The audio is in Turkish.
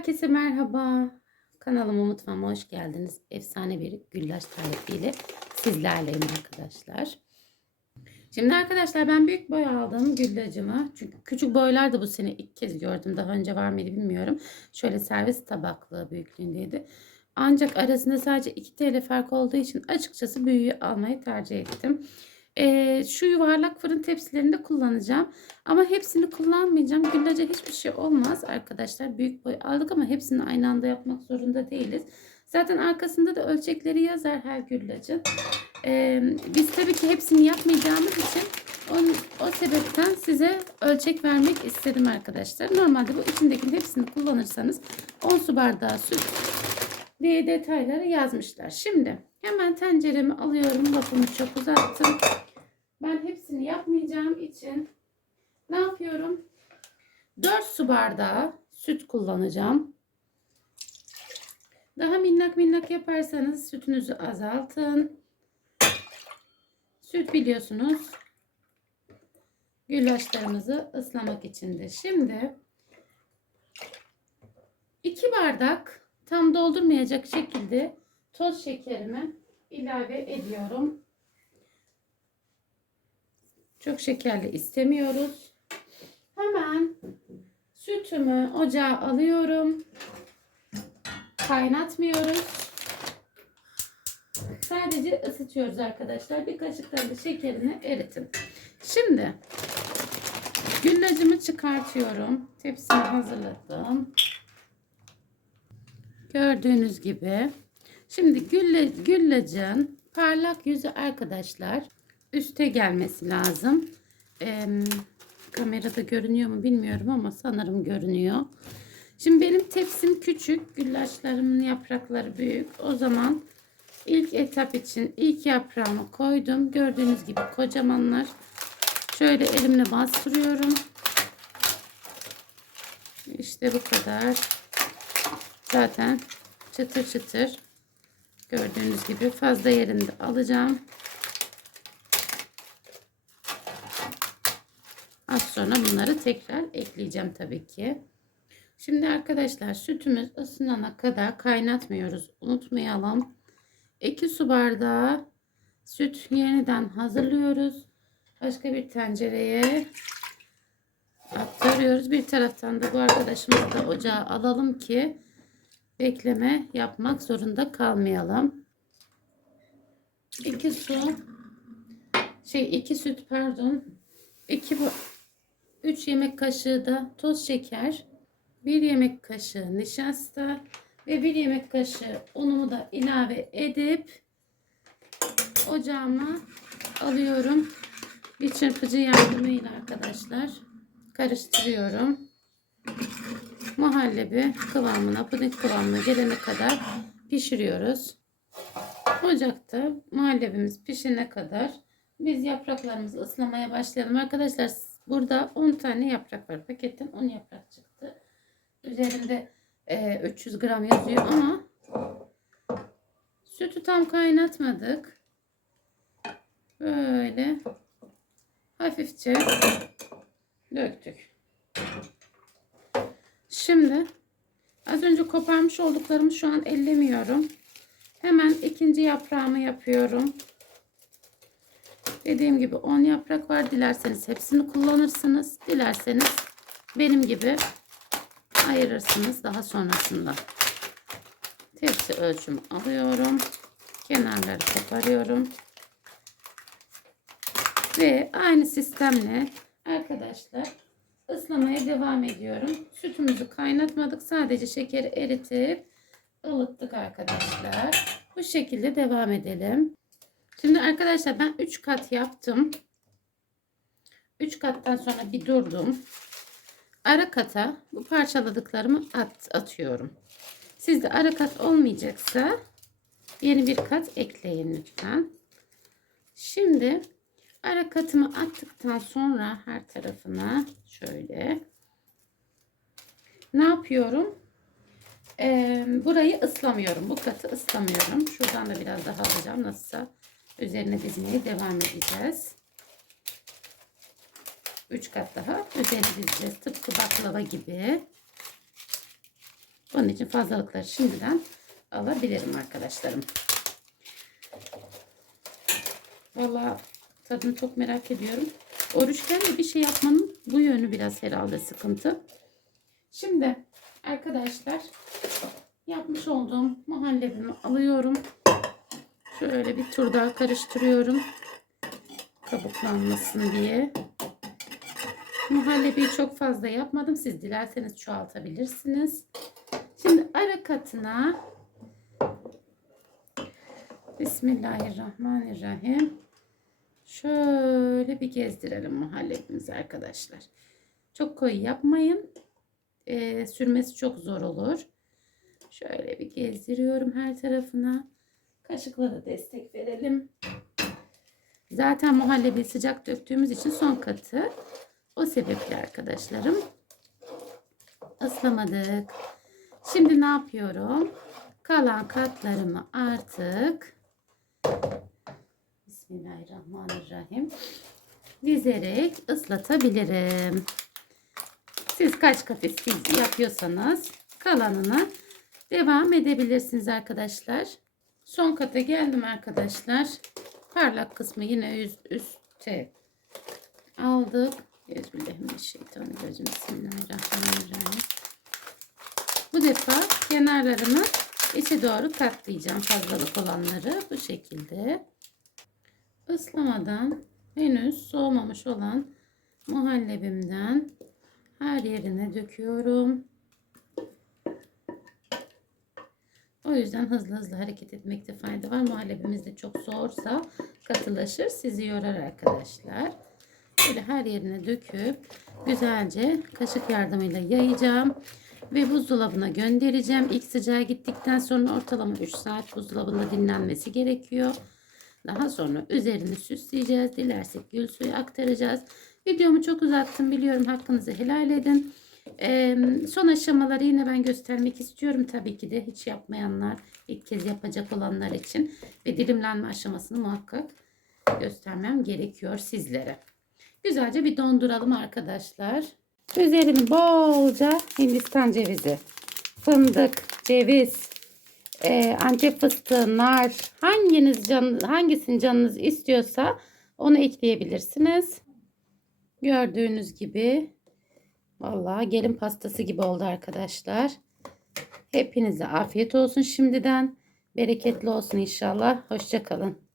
Herkese merhaba. Kanalıma mutfağıma hoş geldiniz. Efsane bir güllaç tarifiyle sizlerleyim arkadaşlar. Şimdi arkadaşlar ben büyük boy aldım güllacımı. Çünkü küçük boylar da bu sene ilk kez gördüm. Daha önce var mıydı bilmiyorum. Şöyle servis tabaklı büyüklüğündeydi. Ancak arasında sadece 2 TL fark olduğu için açıkçası büyüğü almayı tercih ettim. Ee, şu yuvarlak fırın tepsilerinde kullanacağım. Ama hepsini kullanmayacağım. Güllaca hiçbir şey olmaz arkadaşlar. Büyük boy aldık ama hepsini aynı anda yapmak zorunda değiliz. Zaten arkasında da ölçekleri yazar her güllacın. Ee, biz tabii ki hepsini yapmayacağımız için onun, o sebepten size ölçek vermek istedim arkadaşlar. Normalde bu içindekinin hepsini kullanırsanız 10 su bardağı süt diye detayları yazmışlar. Şimdi hemen tenceremi alıyorum. Lafımı çok uzattım. Ben hepsini yapmayacağım için ne yapıyorum? 4 su bardağı süt kullanacağım. Daha minnak minnak yaparsanız sütünüzü azaltın. Süt biliyorsunuz güllaçlarımızı ıslamak içindir. Şimdi 2 bardak tam doldurmayacak şekilde toz şekerimi ilave ediyorum. Çok şekerli istemiyoruz. Hemen sütümü ocağa alıyorum. Kaynatmıyoruz. Sadece ısıtıyoruz arkadaşlar. Bir kaşık da şekerini eritin. Şimdi güllacımı çıkartıyorum. Tepsimi hazırladım. Gördüğünüz gibi. Şimdi gülle, güllacın parlak yüzü arkadaşlar üste gelmesi lazım. Ee, kamerada görünüyor mu bilmiyorum ama sanırım görünüyor. Şimdi benim tepsim küçük. Güllaçlarımın yaprakları büyük. O zaman ilk etap için ilk yaprağımı koydum. Gördüğünüz gibi kocamanlar. Şöyle elimle bastırıyorum. İşte bu kadar. Zaten çıtır çıtır. Gördüğünüz gibi fazla yerinde alacağım. Az sonra bunları tekrar ekleyeceğim tabii ki. Şimdi arkadaşlar sütümüz ısınana kadar kaynatmıyoruz. Unutmayalım. 2 su bardağı süt yeniden hazırlıyoruz. Başka bir tencereye aktarıyoruz. Bir taraftan da bu arkadaşımızı da ocağa alalım ki bekleme yapmak zorunda kalmayalım. 2 su şey 2 süt pardon 2 bu 3 yemek kaşığı da toz şeker, 1 yemek kaşığı nişasta ve 1 yemek kaşığı unumu da ilave edip ocağıma alıyorum. Bir çırpıcı yardımıyla arkadaşlar karıştırıyorum. Muhallebi kıvamına, puding kıvamına gelene kadar pişiriyoruz. Ocakta muhallebimiz pişene kadar biz yapraklarımızı ıslamaya başlayalım. Arkadaşlar Burada 10 tane yaprak var. Paketten 10 yaprak çıktı. Üzerinde e, 300 gram yazıyor ama sütü tam kaynatmadık. Böyle hafifçe döktük. Şimdi az önce koparmış olduklarımı şu an ellemiyorum. Hemen ikinci yaprağımı yapıyorum. Dediğim gibi 10 yaprak var. Dilerseniz hepsini kullanırsınız. Dilerseniz benim gibi ayırırsınız daha sonrasında. Tepsi ölçüm alıyorum. Kenarları koparıyorum. Ve aynı sistemle arkadaşlar ıslamaya devam ediyorum. Sütümüzü kaynatmadık. Sadece şekeri eritip ılıttık arkadaşlar. Bu şekilde devam edelim. Şimdi arkadaşlar ben 3 kat yaptım. 3 kattan sonra bir durdum. Ara kata bu parçaladıklarımı at, atıyorum. Sizde ara kat olmayacaksa yeni bir kat ekleyin lütfen. Şimdi ara katımı attıktan sonra her tarafına şöyle ne yapıyorum? Ee, burayı ıslamıyorum. Bu katı ıslamıyorum. Şuradan da biraz daha alacağım. Nasılsa Üzerine dizmeye devam edeceğiz. 3 kat daha üzerine dizeceğiz. Tıpkı baklava gibi. Onun için fazlalıkları şimdiden alabilirim arkadaşlarım. Vallahi tadını çok merak ediyorum. Oruçken bir şey yapmanın bu yönü biraz herhalde sıkıntı. Şimdi arkadaşlar yapmış olduğum muhallebimi alıyorum. Şöyle bir tur daha karıştırıyorum. Kabuklanmasın diye. Muhallebiyi çok fazla yapmadım. Siz dilerseniz çoğaltabilirsiniz. Şimdi ara katına Bismillahirrahmanirrahim. Şöyle bir gezdirelim muhallebimizi arkadaşlar. Çok koyu yapmayın. Ee, sürmesi çok zor olur. Şöyle bir gezdiriyorum her tarafına. Kaşıkla da destek verelim. Zaten muhallebi sıcak döktüğümüz için son katı. O sebeple arkadaşlarım ıslamadık. Şimdi ne yapıyorum? Kalan katlarımı artık Bismillahirrahmanirrahim dizerek ıslatabilirim. Siz kaç kat eskiz yapıyorsanız kalanını devam edebilirsiniz arkadaşlar. Son kata geldim arkadaşlar. Parlak kısmı yine üst, üstte aldık. Bismillahirrahmanirrahim. Bismillahirrahmanirrahim. Bu defa kenarlarını içe doğru katlayacağım fazlalık olanları bu şekilde. Islamadan henüz soğumamış olan muhallebimden her yerine döküyorum. O yüzden hızlı hızlı hareket etmekte fayda var. Muhallebimiz de çok soğursa katılaşır. Sizi yorar arkadaşlar. Böyle her yerine döküp güzelce kaşık yardımıyla yayacağım. Ve buzdolabına göndereceğim. İlk sıcağı gittikten sonra ortalama 3 saat buzdolabında dinlenmesi gerekiyor. Daha sonra üzerini süsleyeceğiz. Dilersek gül suyu aktaracağız. Videomu çok uzattım biliyorum. Hakkınızı helal edin. Ee, son aşamaları yine ben göstermek istiyorum tabii ki de hiç yapmayanlar ilk kez yapacak olanlar için ve dilimlenme aşamasını muhakkak göstermem gerekiyor sizlere. Güzelce bir donduralım arkadaşlar. Üzerini bolca Hindistan cevizi, fındık, ceviz, e, antep fıstığı, nar hanginiz can, hangisini canınız istiyorsa onu ekleyebilirsiniz. Gördüğünüz gibi vallahi gelin pastası gibi oldu arkadaşlar. Hepinize afiyet olsun şimdiden. Bereketli olsun inşallah. Hoşçakalın.